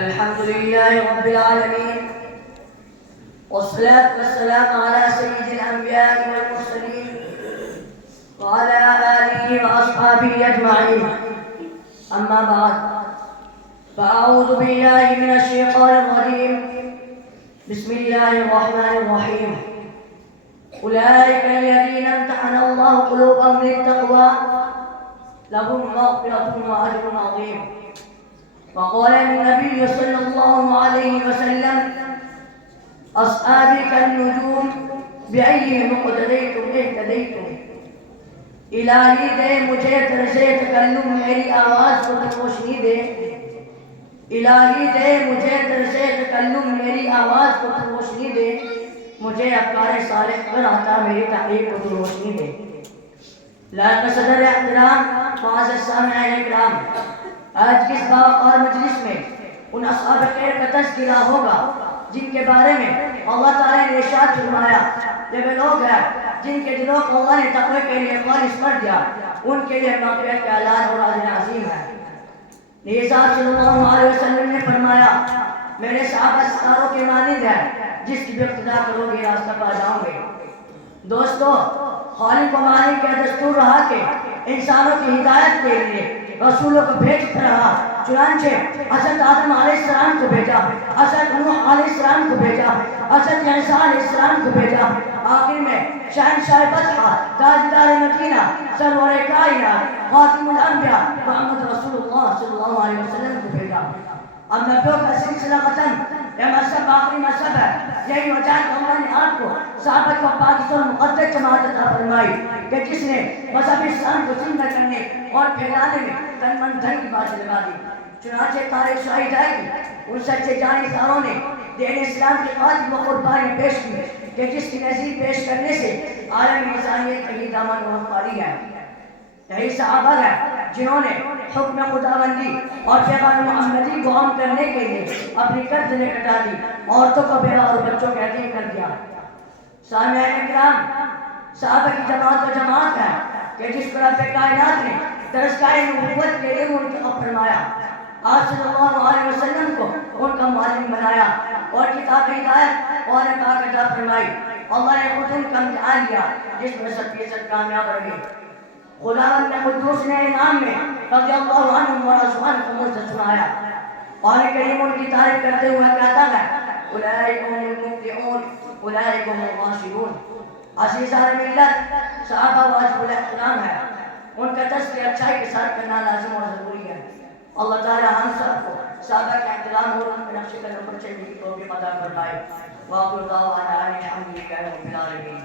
الحمد لله رب العالمين، والصلاة والسلام على سيد الأنبياء والمرسلين وعلى آله وأصحابه أجمعين. أما بعد، فأعوذ بالله من الشيطان الرجيم. بسم الله الرحمن الرحيم. أولئك الذين امتحن الله قلوبهم للتقوى لهم مغفرة وأجر عظيم. وقال النبي صلى الله عليه وسلم: أصحابي كالنجوم بأيهم اقتديتم اهتديتم. الہی دے مجھے طرز تکلم میری آواز کو روشنی دے. الہی دے مجھے طرز تکلم میری آواز کو روشنی دے. مجھے افکار صالح پر عطا میری تحقیق کو روشنی دے. لائق صدر احترام معزز سامعین کرام، آج کس باوقار مجلس میں ان اصحاب خیر کا تذکرہ ہوگا جن کے بارے میں اللہ تعالیٰ نے ارشاد فرمایا کہ وہ لوگ ہیں جن کے دلوں کو اللہ نے تقوی کے لیے خالص کر دیا، ان کے لیے مغفرت کا اعلان اور اجر عظیم ہے. نبی صاحب صلی اللہ علیہ وسلم نے فرمایا: میرے صحابہ ستاروں کے مانند ہیں، جس کی بھی اقتدا کرو گے راستہ پا جاؤ گے. دوستو، خالق و مالک کا دستور رہا کہ انسانوں کی ہدایت کے لیے رسولوں کو بھیجتا رہا. چنانچہ حضرت آدم علیہ السلام کو بھیجا، حضرت نوح علیہ السلام کو بھیجا، حضرت عیسیٰ علیہ السلام کو بھیجا. آخر میں شہنشاہ فتح، تاجدار مدینہ، سرور کائنات، خاتم الانبیاء محمد رسول اللہ صلی اللہ علیہ وسلم کو بھیجا. اب نبیوں کا سلسلہ ختم. یہ مذہب آخری مذہب ہے. یہی وجہ کہ اللہ نے آپ کو صحابہ کو پاکستان مقدس جماعت عطا فرمائی کہ جس نے مذہب اسلام کو زندہ کرنے اور پھیلانے میں تن من دھن کی بات لگا دی. چنانچہ تاریخ شاہد ہے کہ ان سچے جانبداروں نے دین اسلام کی خاطر وہ قربانی پیش کی کہ جس کی نظیر پیش کرنے سے عالم انسانیت کی دامن اور پاری ہے. یہی صحابہ ہیں جنہوں نے حکم خداوندی اور پیغام محمدی کو عام کرنے کے لیے اپنی گردنیں کٹا دی، عورتوں کو بیوہ اور بچوں کو یتیم کر دیا. سامعین کرام، صحابہ کی جماعت و جماعت ہے کہ جس پر رب کائنات نے درسگاہ نبوت کے لیے منتخب فرمایا. آپ صلی اللہ علیہ وسلم کو ان کا معلم بنایا اور کتاب ہدایت اور پاک عطا فرمائی. اللہ نے خود ان کا امتحان لیا جس میں 100% کامیاب رہے. خداوند نے قدوس نے انعام میں رضی اللہ عنہم و رضوان کو مجھ سے سنایا. قرآن کریم ان کی تعریف کرتے ہوئے کہتا ہے: اولئک هم المفلحون اولئک هم الراشدون. عزیزان ملت، صحابہ واجب الاحترام ہے. ان کا تذکرہ اچھائی کے ساتھ کرنا لازم اور ضروری ہے. اللہ تعالی ہم سب کو صحابہ کا احترام اور ان کے نقش قدم پر چلنے کی توفیق عطا فرمائے. وآخر دعوانا ان الحمد للہ رب العالمین.